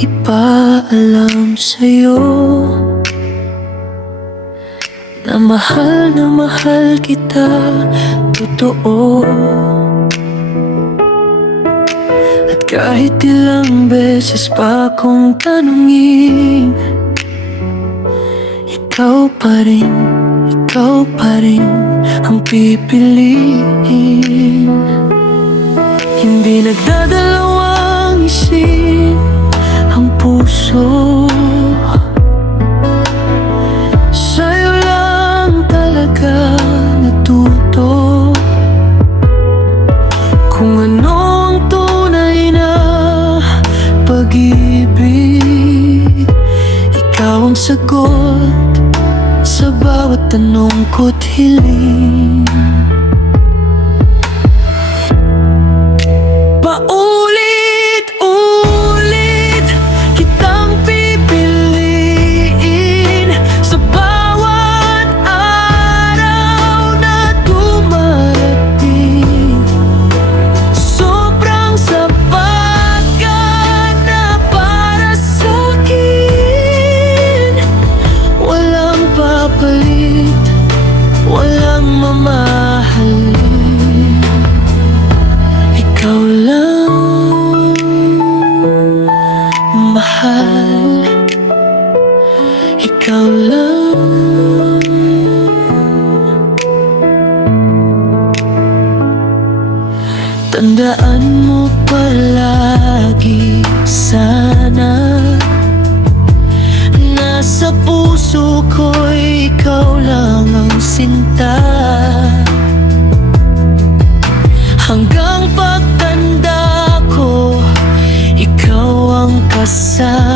ipaalam sa'yo na mahal kita, totoo. At kahit ilang beses pa kong tanungin, ikaw pa rin ang pipiliin. Hindi nagdadalawang isip ang puso, sa'yo lang talaga natuto kung ano ang tunay na pag-ibig. Ikaw ang sagot sa bawat tanong ko't hiling. Paulit-ulit kitang pipiliin sa bawat araw na dumarating. Sobrang sapat ka na para sa'kin. Walang papalit, walang mamahalin. Ikaw lang, mahal. Ikaw lang. Tandaan mo palagi sana, nasa puso ko'y ikaw lang ang sinta. Hanggang pagtanda ko, ikaw ang kasama.